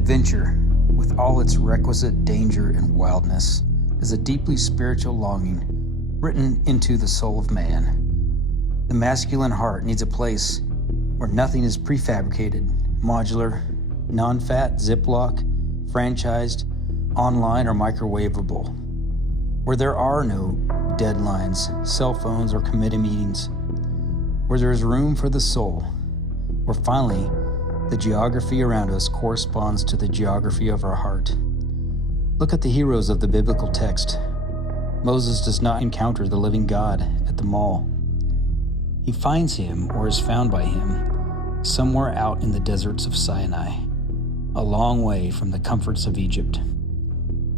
Adventure, with all its requisite danger and wildness, is a deeply spiritual longing written into the soul of man. The masculine heart needs a place where nothing is prefabricated, modular, non-fat, Ziploc, franchised, online, or microwavable, where there are no deadlines, cell phones, or committee meetings, where there is room for the soul, where finally the geography around us corresponds to the geography of our heart. Look at the heroes of the biblical text. Moses does not encounter the living God at the mall. He finds him, or is found by him, somewhere out in the deserts of Sinai, a long way from the comforts of Egypt.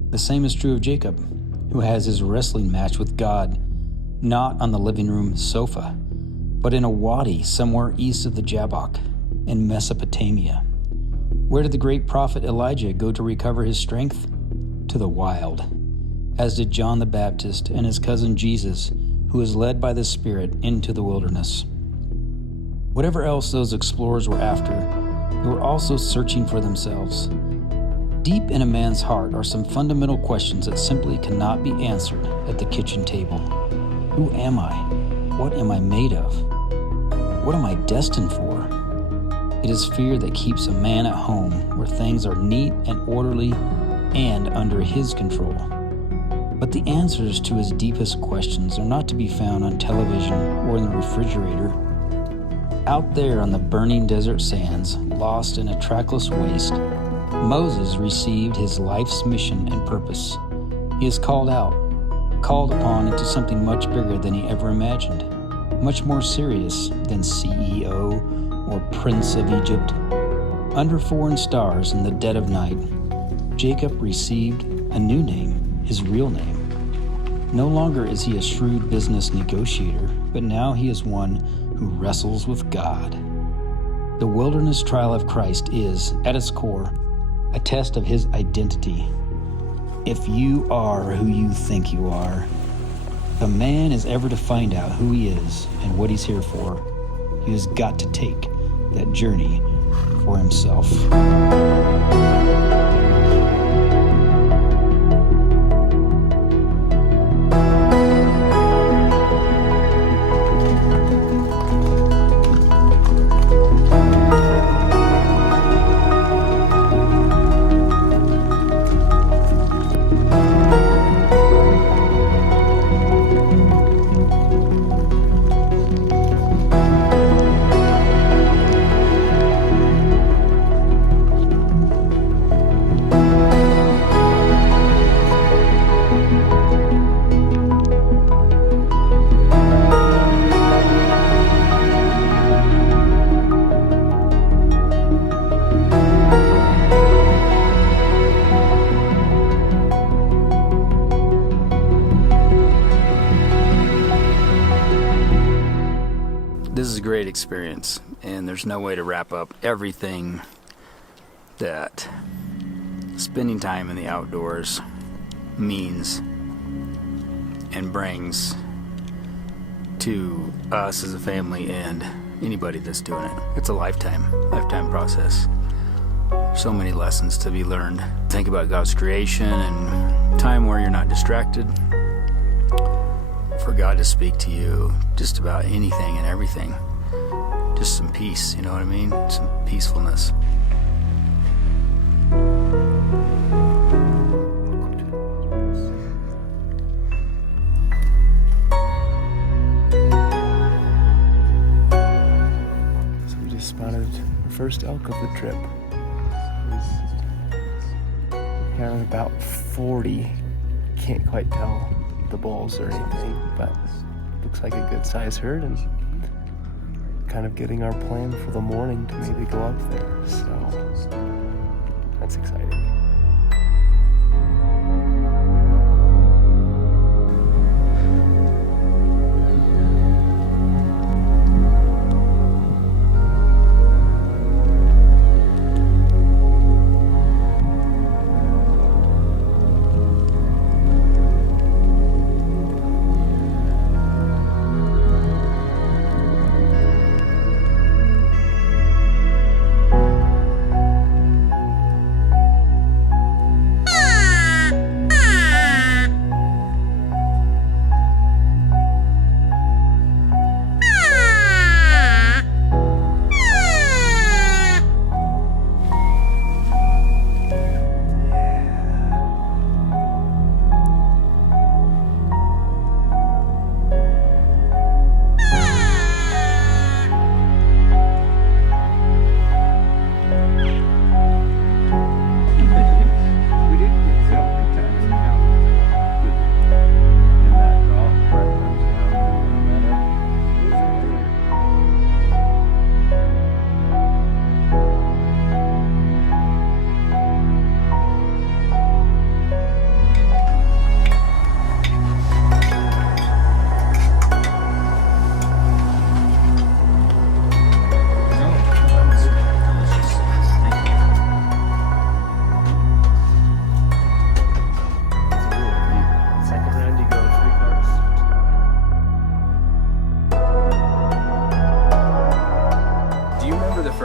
The same is true of Jacob, who has his wrestling match with God, not on the living room sofa, but in a wadi somewhere east of the Jabbok in Mesopotamia. Where did the great prophet Elijah go to recover his strength? To the wild, as did John the Baptist and his cousin Jesus, who was led by the Spirit into the wilderness. Whatever else those explorers were after, they were also searching for themselves. Deep in a man's heart are some fundamental questions that simply cannot be answered at the kitchen table. Who am I? What am I made of? What am I destined for? It is fear that keeps a man at home where things are neat and orderly and under his control. But the answers to his deepest questions are not to be found on television or in the refrigerator. Out there on the burning desert sands, lost in a trackless waste, Moses received his life's mission and purpose. He is called upon into something much bigger than he ever imagined, much more serious than CEO or Prince of Egypt. Under foreign stars in the dead of night, Jacob received a new name, his real name. No longer is he a shrewd business negotiator, but now he is one who wrestles with God. The wilderness trial of Christ is, at its core, a test of his identity. If you are who you think you are, if a man is ever to find out who he is and what he's here for, he has got to take that journey for himself. This is a great experience, and there's no way to wrap up everything that spending time in the outdoors means and brings to us as a family and anybody that's doing it. It's a lifetime process. So many lessons to be learned. Think about God's creation and time where you're not distracted. For God to speak to you just about anything and everything. Just some peace, you know what I mean? Some peacefulness. So we just spotted the first elk of the trip. Counted about 40. Can't quite tell the bulls or anything, but looks like a good size herd, and kind of getting our plan for the morning to maybe go up there, so that's exciting.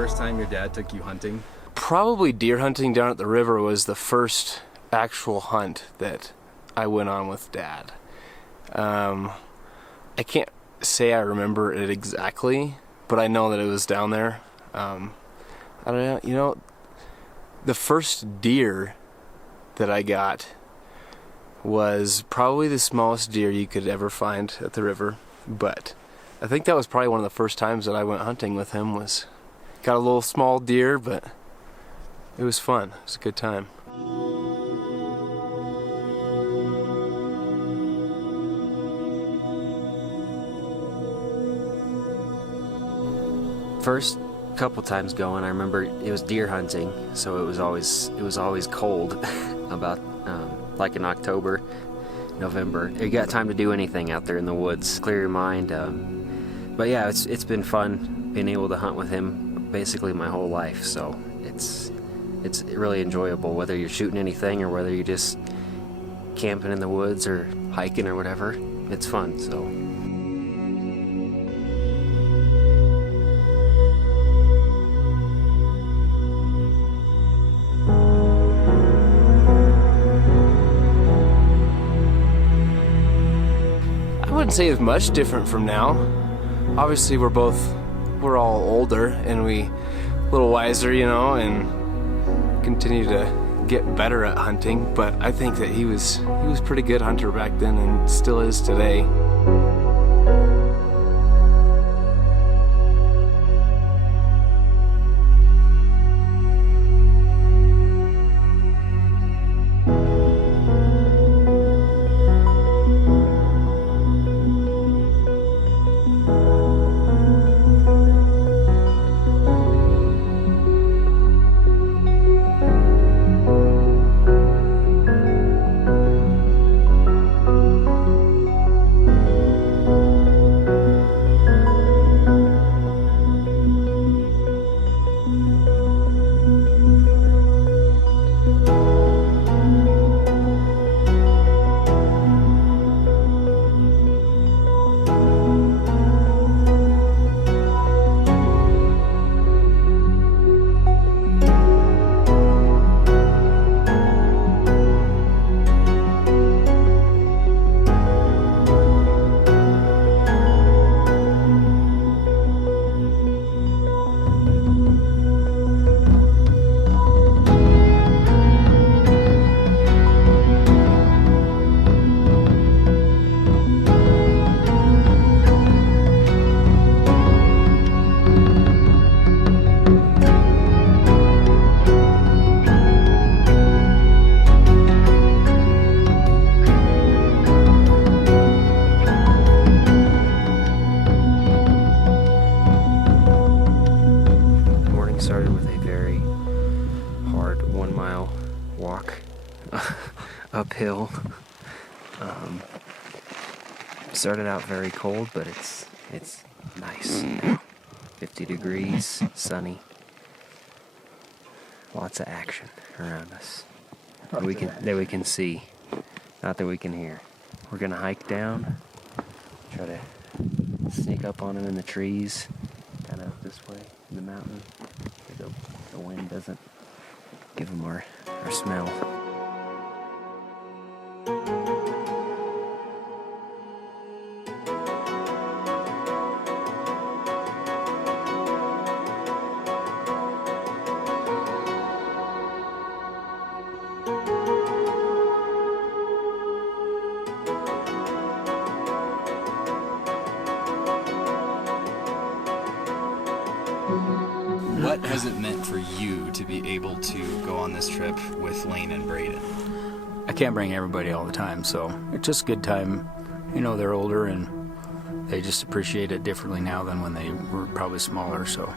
first time your dad took you hunting? Probably deer hunting down at the river was the first actual hunt that I went on with Dad. I can't say I remember it exactly, but I know that it was down there. I don't know, the first deer that I got was probably the smallest deer you could ever find at the river, but I think that was probably one of the first times that I went hunting with him. Got a little small deer, but it was fun. It was a good time. First couple times going, I remember it was deer hunting, so it was always cold about like in October, November. You got time to do anything out there in the woods, clear your mind. But yeah, it's been fun being able to hunt with him basically my whole life. So it's really enjoyable, whether you're shooting anything or whether you're just camping in the woods or hiking or whatever. It's fun. So. I wouldn't say it's much different from now. Obviously we're all older and a little wiser, and continue to get better at hunting, but I think that he was a pretty good hunter back then and still is today. Started with a very hard 1 mile walk uphill. Started out very cold, but it's nice now. 50 degrees, sunny, lots of action around us that we can see, not that we can hear. We're gonna hike down, try to sneak up on them in the trees, kind of this way in the mountain. The wind doesn't give them our smell. What has it meant for you to be able to go on this trip with Lane and Braden? I can't bring everybody all the time, so it's just a good time. They're older and they just appreciate it differently now than when they were probably smaller, so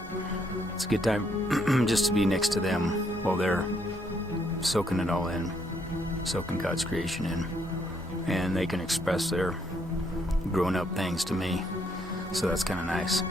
it's a good time just to be next to them while they're soaking it all in, soaking God's creation in, and they can express their grown up things to me, so that's kind of nice.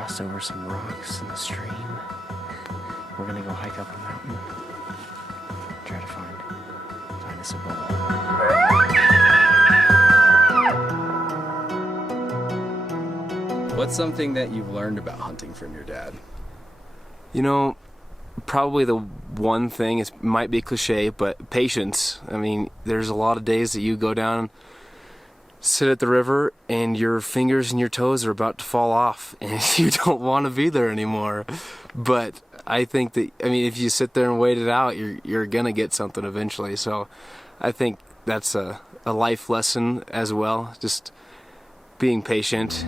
crossed over some rocks in the stream. We're gonna go hike up a mountain, try to find us a bull. What's something that you've learned about hunting from your dad? You know, probably the one thing, it might be cliche, but patience. I mean, there's a lot of days that you go down, sit at the river, and your fingers and your toes are about to fall off, and you don't want to be there anymore. But I think that, I mean, if you sit there and wait it out, you're gonna get something eventually. So I think that's a life lesson as well, just being patient.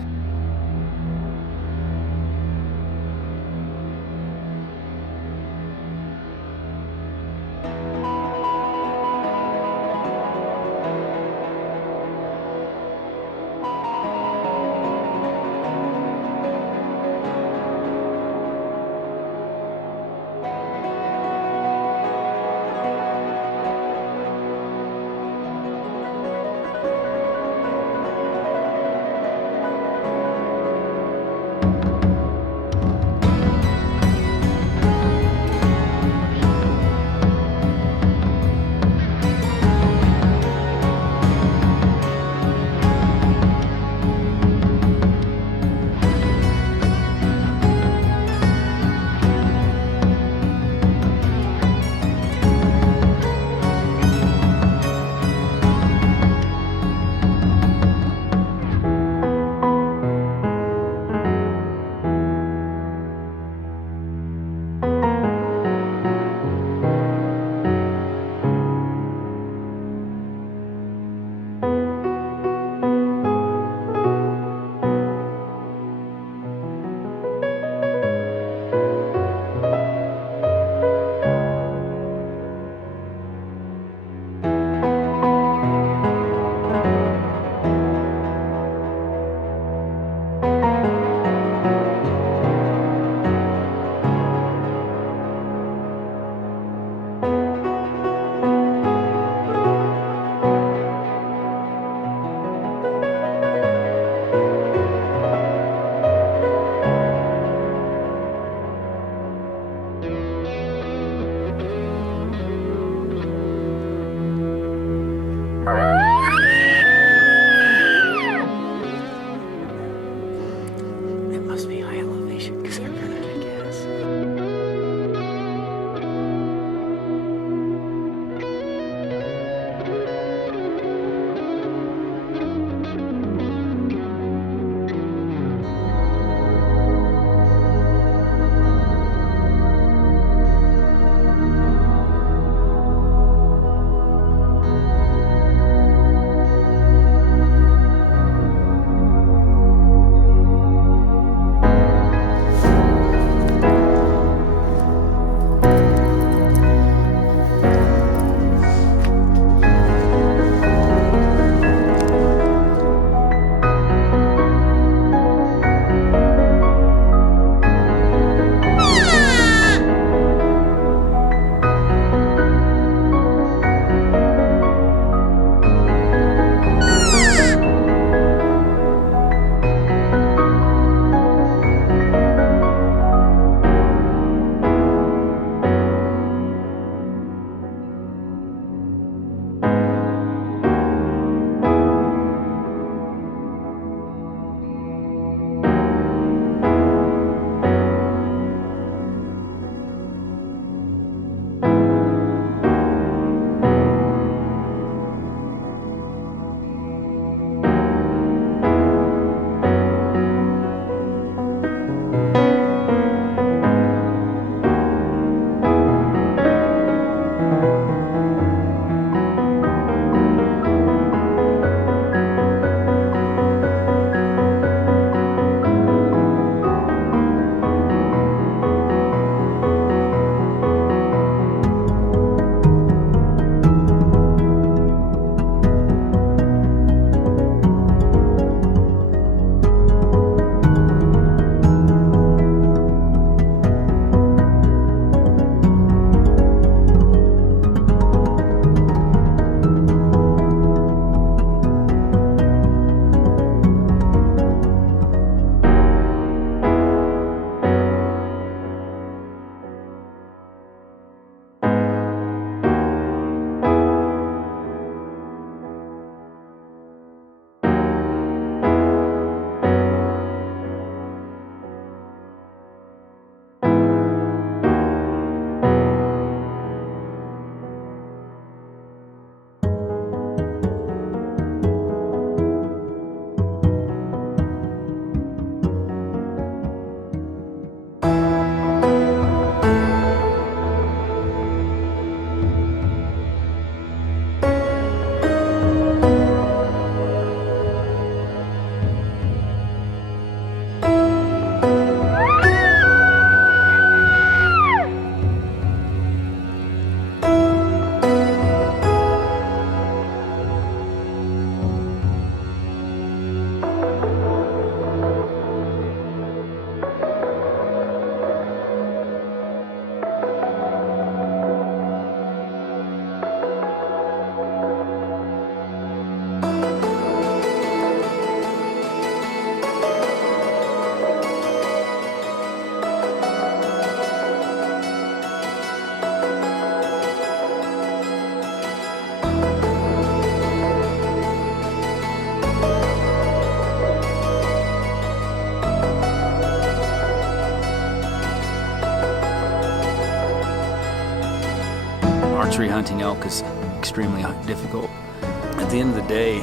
archery hunting elk is extremely difficult. At the end of the day,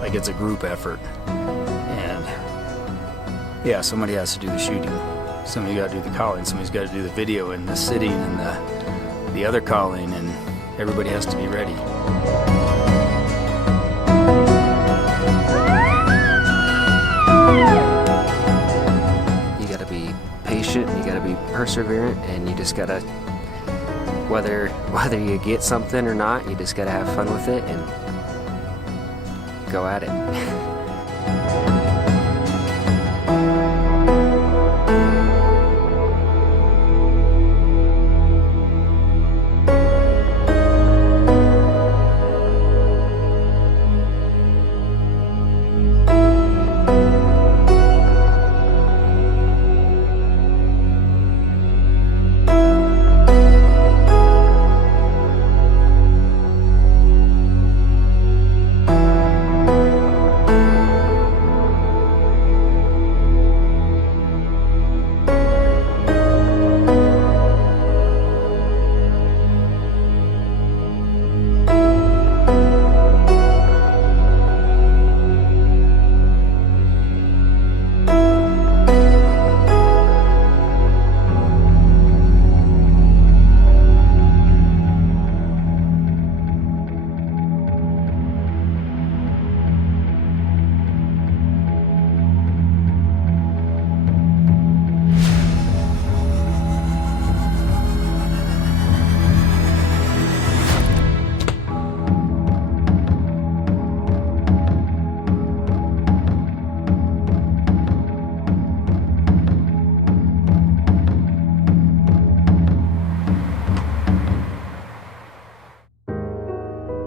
like, it's a group effort. And yeah, somebody has to do the shooting. Somebody got to do the calling. Somebody's got to do the video and the sitting and the other calling, and everybody has to be ready. You got to be patient, you got to be perseverant, and you just got to, whether you get something or not, you just got to have fun with it and go at it.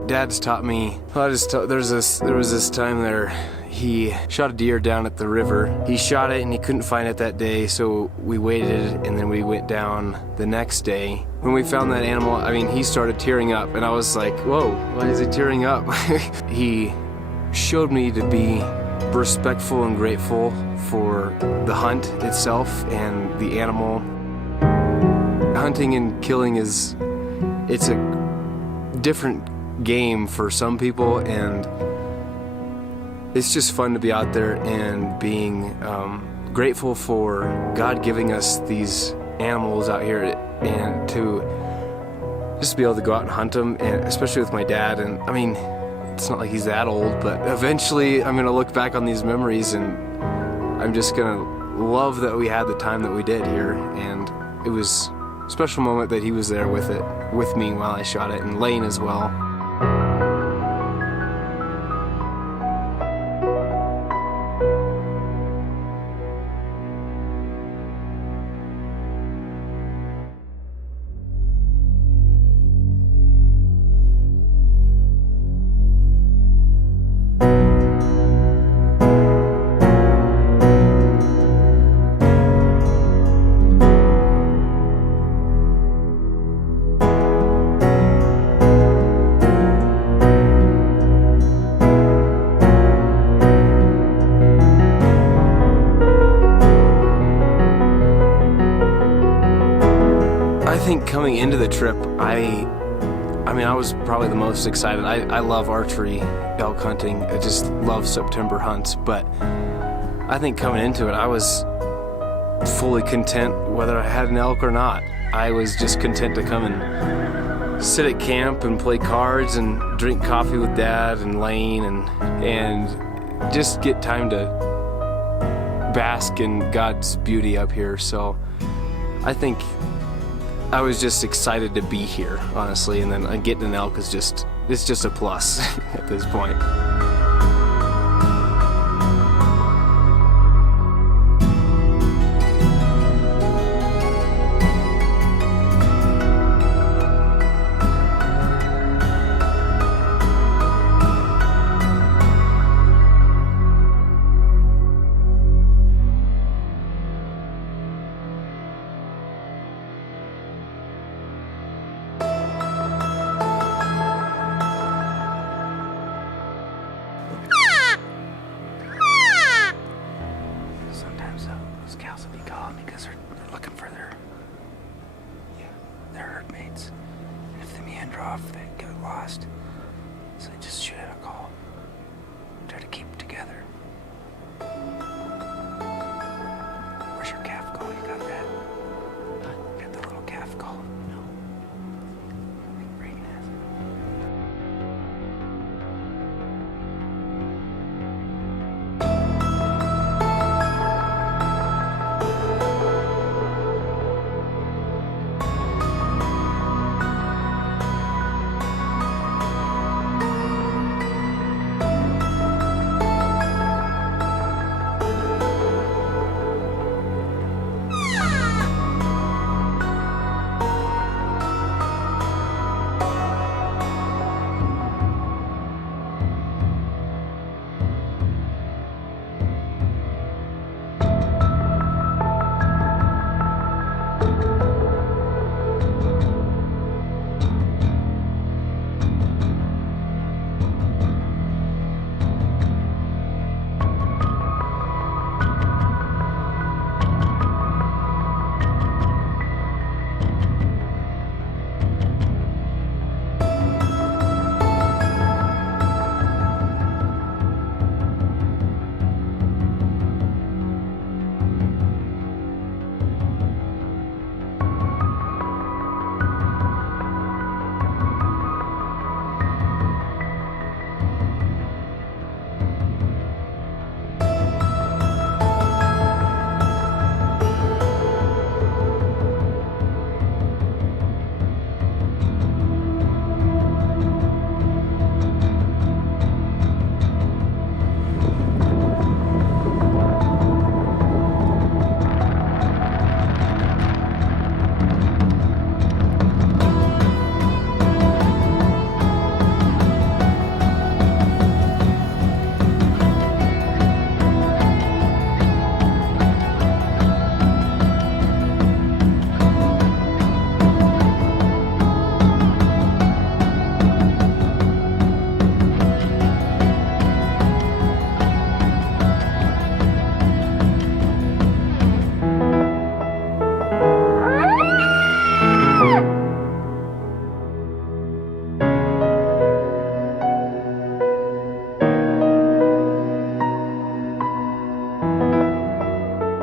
Dad's taught me. There was this time there. He shot a deer down at the river. He shot it and he couldn't find it that day, so we waited and then we went down the next day. When we found that animal, I mean, he started tearing up, and I was like, "Whoa, why is he tearing up?" He showed me to be respectful and grateful for the hunt itself and the animal. Hunting and killing it's a different game for some people, and it's just fun to be out there and being grateful for God giving us these animals out here, and to just be able to go out and hunt them, and especially with my dad. And I mean, it's not like he's that old, but eventually I'm gonna look back on these memories and I'm just gonna love that we had the time that we did here. And it was a special moment that he was there with me while I shot it, and Lane as well. I think coming into the trip, I was probably the most excited. I love archery, elk hunting. I just love September hunts. But I think coming into it, I was fully content whether I had an elk or not. I was just content to come and sit at camp and play cards and drink coffee with Dad and Lane and just get time to bask in God's beauty up here. So I think I was just excited to be here, honestly, and then getting an elk is it's just a plus at this point. draw if they get lost. So they just shoot out a call. Try to keep it together. Where's your calf call? You got that? You got the little calf call? No. I think Braden has it.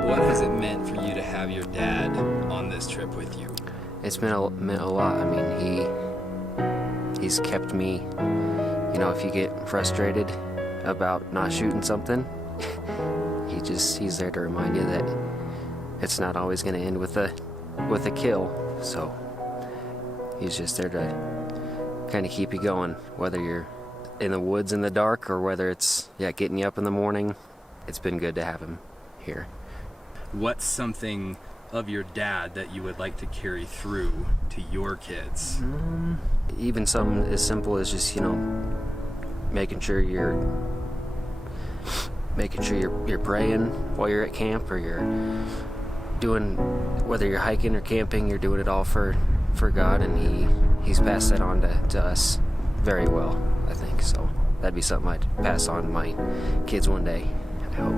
What has it meant for you to have your dad on this trip with you? It's meant a lot. I mean, he's kept me, you know, if you get frustrated about not shooting something, he's there to remind you that it's not always going to end with a kill. So he's just there to kind of keep you going, whether you're in the woods in the dark or whether it's getting you up in the morning. It's been good to have him here. What's something of your dad that you would like to carry through to your kids? Even something as simple as just, you know, making sure you're praying while you're at camp, or you're doing, whether you're hiking or camping, you're doing it all for God, and he's passed that on to us very well, I think. So that'd be something I'd pass on to my kids one day, I hope.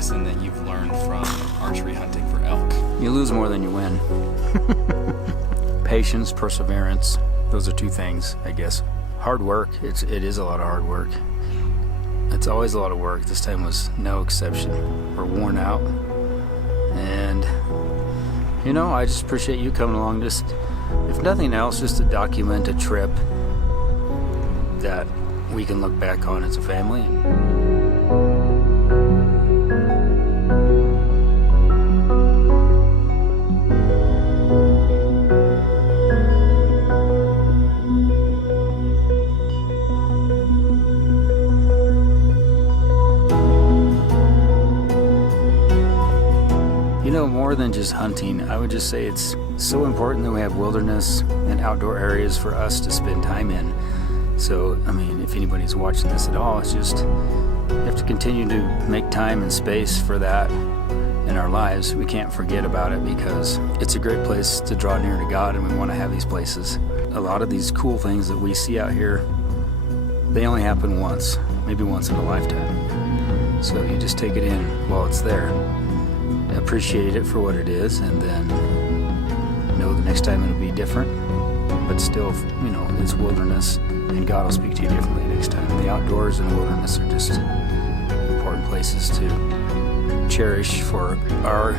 lesson that you've learned from archery hunting for elk? You lose more than you win. Patience, perseverance, those are two things, I guess. Hard work, it is a lot of hard work. It's always a lot of work. This time was no exception. We're worn out. And, you know, I just appreciate you coming along, just, if nothing else, just to document a trip that we can look back on as a family. You know, more than just hunting, I would just say it's so important that we have wilderness and outdoor areas for us to spend time in. So, I mean, if anybody's watching this at all, it's just, you have to continue to make time and space for that in our lives. We can't forget about it because it's a great place to draw near to God, and we want to have these places. A lot of these cool things that we see out here, they only happen once, maybe once in a lifetime. So you just take it in while it's there. Appreciate it for what it is, and then know the next time it'll be different, but still, you know, it's wilderness, and God will speak to you differently next time. The outdoors and wilderness are just important places to cherish for our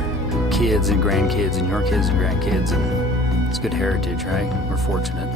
kids and grandkids and your kids and grandkids, and it's good heritage, right? We're fortunate.